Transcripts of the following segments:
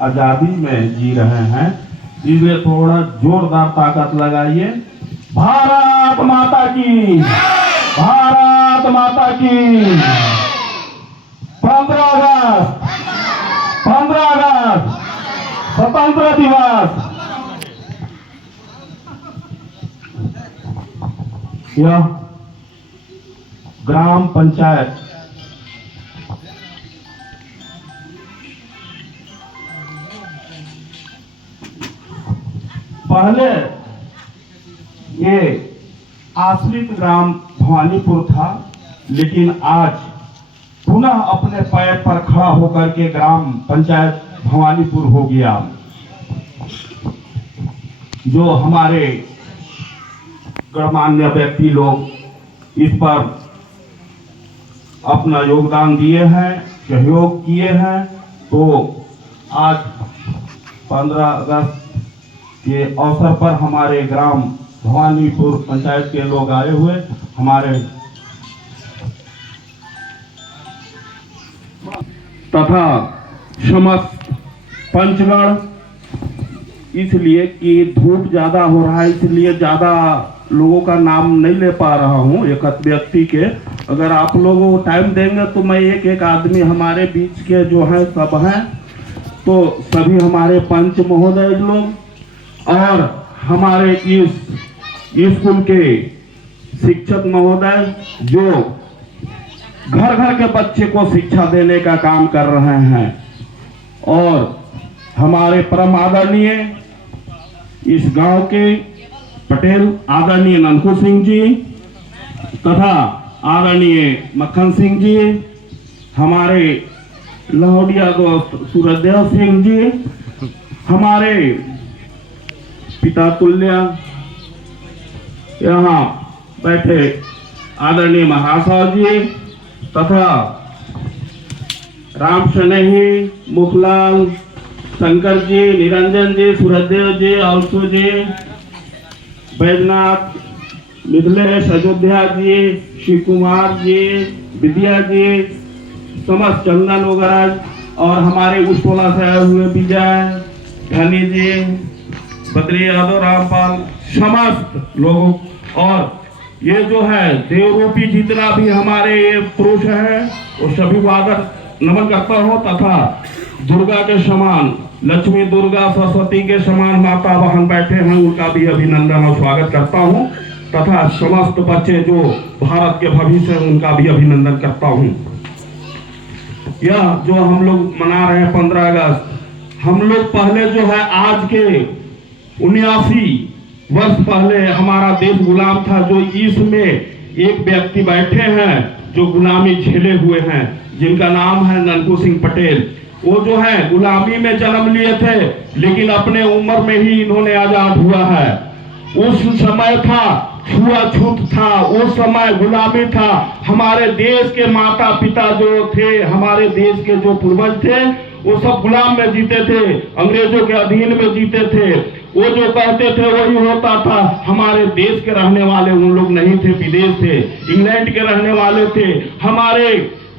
आजादी में जी रहे हैं, इसलिए थोड़ा जोरदार ताकत लगाइए। भारत माता की, भारत माता की। 15 अगस्त, 15 अगस्त स्वतंत्र दिवस। यह ग्राम पंचायत पहले ये आश्रित ग्राम भवानीपुर था, लेकिन आज पुनः अपने पैर पर खड़ा होकर के ग्राम पंचायत भवानीपुर हो गया। जो हमारे गणमान्य व्यक्ति लोग इस पर अपना योगदान दिए हैं, सहयोग किए हैं, तो आज 15 अगस्त के अवसर पर हमारे ग्राम भवानीपुर पंचायत के लोग आए हुए हमारे तथा समस्त पंचगण, इसलिए कि धूप ज्यादा हो रहा है, इसलिए ज्यादा लोगों का नाम नहीं ले पा रहा हूँ एक व्यक्ति के। अगर आप लोगों को टाइम देंगे तो मैं एक एक आदमी हमारे बीच के जो है सब हैं, तो सभी हमारे पंच महोदय लोग और हमारे इस स्कूल के शिक्षक महोदय जो घर घर के बच्चे को शिक्षा देने का काम कर रहे हैं, और हमारे परम आदरणीय इस गांव के पटेल आदरणीय ननकू सिंह जी तथा आदरणीय मक्खन सिंह जी, हमारे लहोडिया दोस्त सूरजदेव सिंह जी, हमारे पिता तुल्य यहाँ बैठे आदरणीय महाराज जी तथा राम शनेही, मुखलाल, शंकर जी, निरंजन जी, सूरजदेव जी, अलसू जी, बैजनाथ, मिथिलेश, अयोध्या जी, शिव कुमार जी, विद्या जी, समस्त चंदन वगैरह, और हमारे उस टोला से आए हुए विजय, धनी जी, बद्री यादव, रामपाल, समस्त लोगों, और ये जो है देवरूपी जितना भी हमारे ये पुरुष है वो सभी को आदर नमन करता हूँ, तथा दुर्गा के समान, लक्ष्मी दुर्गा सरस्वती के समान माता बहन बैठे हैं उनका भी अभिनंदन और स्वागत करता हूँ, तथा समस्त बच्चे जो भारत के भविष्य हैं उनका भी अभिनंदन करता हूँ। यह जो हम लोग मना रहे हैं 15 अगस्त, हम लोग पहले जो है आज के 79 वर्ष पहले हमारा देश गुलाम था, जो इसमें एक व्यक्ति बैठे हैं जो गुलामी झेले हुए हैं, जिनका नाम है ननकू सिंह पटेल। वो जो है गुलामी में जन्म लिए थे, लेकिन अपने उम्र में ही इन्होंने आजाद हुआ है। उस समय था छुआछूत था, उस समय गुलामी था। हमारे देश के माता पिता जो थे, हमारे देश के जो पूर्वज थे, वो सब गुलाम में जीते थे, अंग्रेजों के अधीन में जीते थे। वो जो कहते थे वही होता था। हमारे देश के रहने वाले उन लोग नहीं थे, विदेश थे, इंग्लैंड के रहने वाले थे। हमारे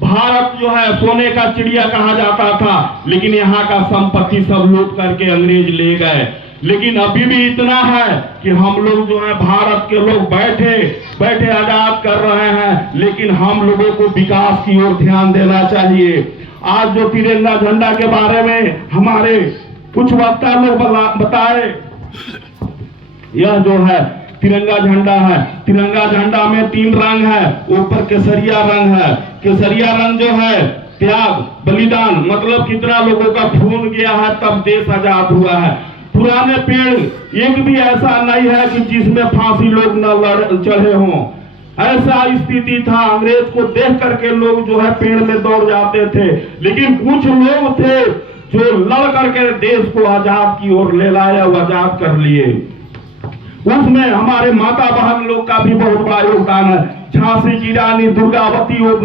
भारत जो है सोने का चिड़िया कहा जाता था, लेकिन यहाँ का संपत्ति सब लूट करके अंग्रेज ले गए। लेकिन अभी भी इतना है कि हम लोग जो है भारत के लोग बैठे बैठे आजाद कर रहे हैं, लेकिन हम लोगों को विकास की ओर ध्यान देना चाहिए। आज जो तिरंगा झंडा के बारे में हमारे कुछ वक्ता लोग बताए, यह जो है तिरंगा झंडा है। तिरंगा झंडा में 3 रंग है, ऊपर केसरिया रंग है। केसरिया रंग जो है त्याग, बलिदान, मतलब कितना लोगों का खून गया है तब देश आजाद हुआ है। पुराने पेड़ एक भी ऐसा नहीं है कि जिसमें फांसी लोग न चढ़े हों, ऐसा स्थिति था। अंग्रेज को देख करके लोग जो है पेड़ में दौड़ जाते थे, लेकिन कुछ लोग थे जो लड़ करके देश को आजाद की ओर ले लाए और आजाद कर लिए। उसमें हमारे माता बहन लोग का भी बहुत बड़ा योगदान है। झांसी की रानी दुर्गावती लोग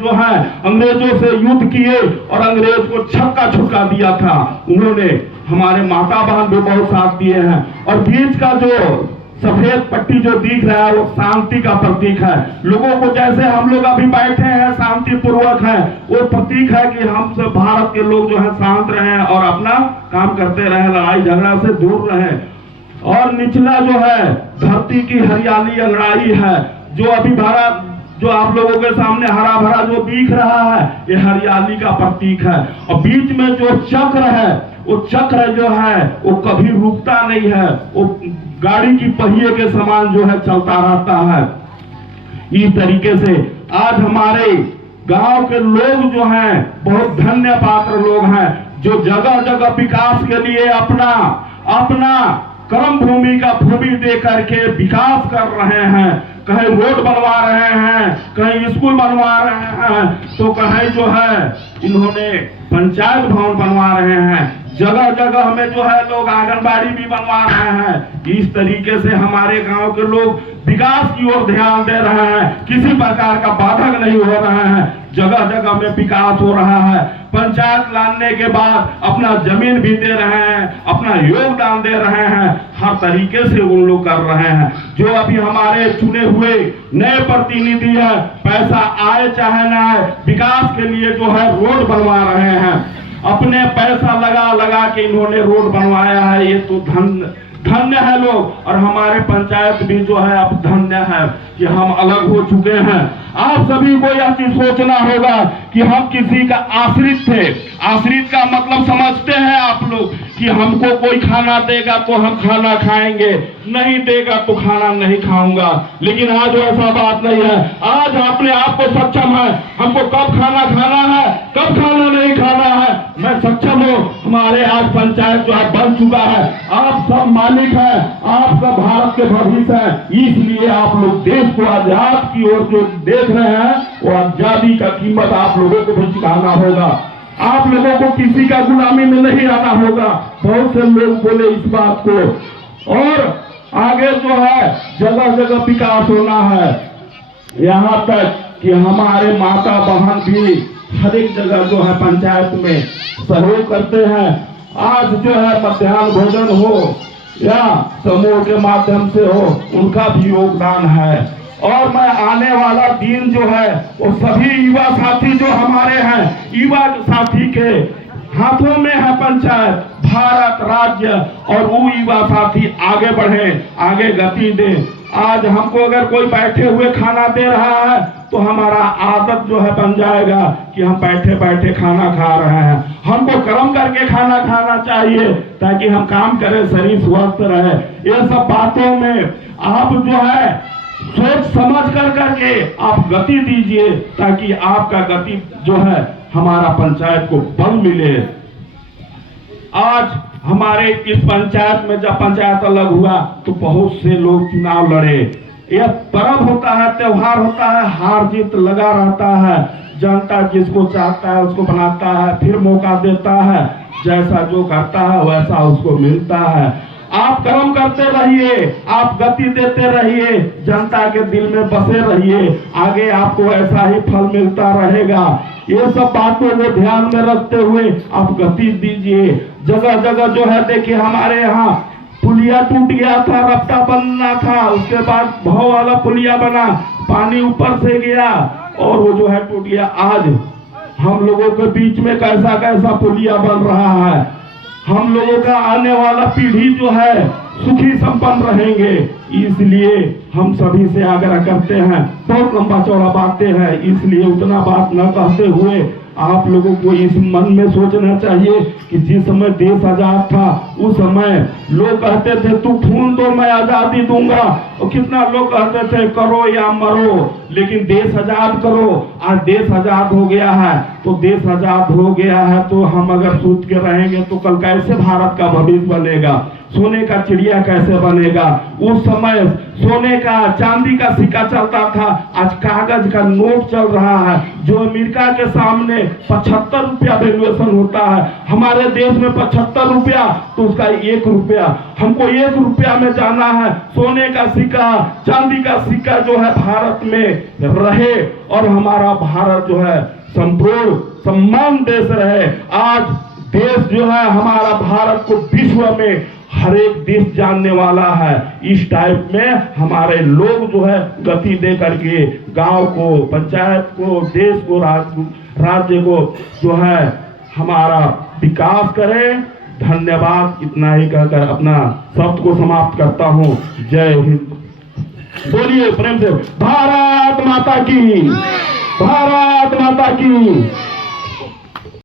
जो है अंग्रेजों से युद्ध किए और अंग्रेज को छक्का छुक्का दिया था। उन्होंने हमारे माता बहन भी बहुत साथ दिए हैं। और बीच का जो सफेद पट्टी जो दिख रहा है वो शांति का प्रतीक है। लोगों को जैसे हम लोग अभी बैठे हैं शांति पूर्वक है, वो प्रतीक है कि हम सब भारत के लोग जो है शांत रहें और अपना काम करते रहें, लड़ाई झगड़ा से दूर रहें। और निचला जो है धरती की हरियाली लड़ाई है, जो अभी भारत जो आप लोगों के सामने हरा भरा जो दिख रहा है ये हरियाली का प्रतीक है। और बीच में जो चक्र है वो चक्र जो है वो कभी रुकता नहीं है, वो गाड़ी की पहिए के समान जो है चलता रहता है। इस तरीके से आज हमारे गांव के लोग जो हैं बहुत धन्य पात्र लोग हैं, जो जगह जगह विकास के लिए अपना कर्म भूमि का भूमि दे करके विकास कर रहे हैं। कहीं रोड बनवा रहे हैं, कहीं स्कूल बनवा रहे हैं, तो कहीं जो है इन्होंने पंचायत भवन बनवा रहे हैं। जगह जगह हमें जो है लोग आंगनबाड़ी भी बनवा रहे हैं। इस तरीके से हमारे गांव के लोग विकास की ओर ध्यान दे रहे हैं, किसी प्रकार का बाधक नहीं हो रहे हैं, जगह जगह में विकास हो रहा है। पंचायत लाने के बाद अपना जमीन भी दे रहे हैं, अपना योगदान दे रहे हैं, हर तरीके से उन लोग कर रहे हैं। जो अभी हमारे चुने हुए नए प्रतिनिधि है, पैसा आए चाहे ना आए, विकास के लिए जो है रोड बनवा रहे हैं। अपने पैसा लगा लगा के इन्होंने रोड बनवाया है, ये तो धन्य है लोग। और हमारे पंचायत भी जो है अब धन्य है कि हम अलग हो चुके हैं। आप सभी को यह चीज सोचना होगा कि हम किसी का आश्रित थे। आश्रित का मतलब समझते हैं आप लोग कि हमको कोई खाना देगा तो हम खाना खाएंगे, नहीं देगा तो खाना नहीं खाऊंगा। लेकिन आज ऐसा बात नहीं है। आज अपने आप को सक्षम है, हमको कब खाना खाना है, कब खाना नहीं खाना है, मैं सक्षम हूँ। हमारे आज पंचायत जो है बन चुका है, आप सब मालिक है, आप सब भारत के भविष्य है। इसलिए आप लोग देश को आजाद की ओर जो देख रहे हैं वो आजादी का कीमत आप लोगों को भी सिखाना होगा। आप लोगों को किसी का गुलामी में नहीं आना होगा। बहुत से लोग बोले इस बात को। और आगे जो है जगह जगह विकास होना है, यहाँ तक कि हमारे माता बहन भी हर एक जगह जो है पंचायत में सहयोग करते हैं। आज जो है मध्याह्न भोजन हो या समूह के माध्यम से हो, उनका भी योगदान है। और मैं आने वाला दिन जो है वो सभी युवा साथी जो हमारे हैं, युवा साथी के हाथों में है पंचायत, भारत राज्य, और वो युवा साथी आगे बढ़े, आगे गति दे। आज हमको अगर कोई बैठे हुए खाना दे रहा है तो हमारा आदत जो है बन जाएगा कि हम बैठे बैठे खाना खा रहे हैं। हमको कर्म करके खाना खाना चाहिए ताकि हम काम करें, शरीर स्वस्थ रहे। ये सब बातों में आप जो है सोच समझ कर करके आप गति दीजिए ताकि आपका गति जो है हमारा पंचायत को बल मिले। आज हमारे इस पंचायत में जब पंचायत अलग हुआ तो बहुत से लोग चुनाव लड़े। यह पर्व होता है, त्योहार होता है, हार जीत लगा रहता है। जनता जिसको चाहता है उसको बनाता है, फिर मौका देता है, जैसा जो करता है वैसा उसको मिलता है। आप कर्म करते रहिए, आप गति देते रहिए, जनता के दिल में बसे रहिए, आगे आपको ऐसा ही फल मिलता रहेगा। ये सब बातों को ध्यान में रखते हुए आप गति दीजिए। जगह जगह जो है देखिए हमारे यहाँ पुलिया टूट गया था, रफ्ता बनना था, उसके बाद भाव वाला पुलिया बना, पानी ऊपर से गया और वो जो है टूट गया। आज हम लोगों के बीच में कैसा कैसा पुलिया बन रहा है। हम लोगों का आने वाला पीढ़ी जो है सुखी संपन्न रहेंगे। इसलिए हम सभी से आग्रह करते हैं, बहुत लंबा चौड़ा बातें हैं, इसलिए उतना बात न कहते हुए आप लोगों को इस मन में सोचना चाहिए कि जिस समय देश आजाद था उस समय लोग कहते थे तू खून दो मैं आजादी दूंगा, और कितना लोग कहते थे करो या मरो, लेकिन देश आजाद करो। आज देश आजाद हो गया है, तो देश आजाद हो गया है तो हम अगर सोच के रहेंगे तो कल कैसे भारत का भविष्य बनेगा, सोने का चिड़िया कैसे बनेगा। उस समय सोने का चांदी का सिक्का चलता था, आज कागज का नोट चल रहा है, जो अमेरिका के सामने 75 रुपया वैल्यूएशन होता है। हमारे देश में 75 रुपया तो उसका 1 रुपया, हमको 1 रुपया में जाना है। सोने का सिक्का चांदी का सिक्का जो है भारत में रहे और हमारा भारत जो है संपूर्ण सम्मान देश रहे। आज देश जो है हमारा भारत को विश्व में हर एक देश जानने वाला है। इस टाइप में हमारे लोग जो है गति दे करके गांव को, पंचायत को, देश को, राज्य को जो है हमारा विकास करें। धन्यवाद। इतना ही कहकर अपना शब्द को समाप्त करता हूँ। जय हिंद। बोलिए प्रेम से भारत माता की, भारत माता की।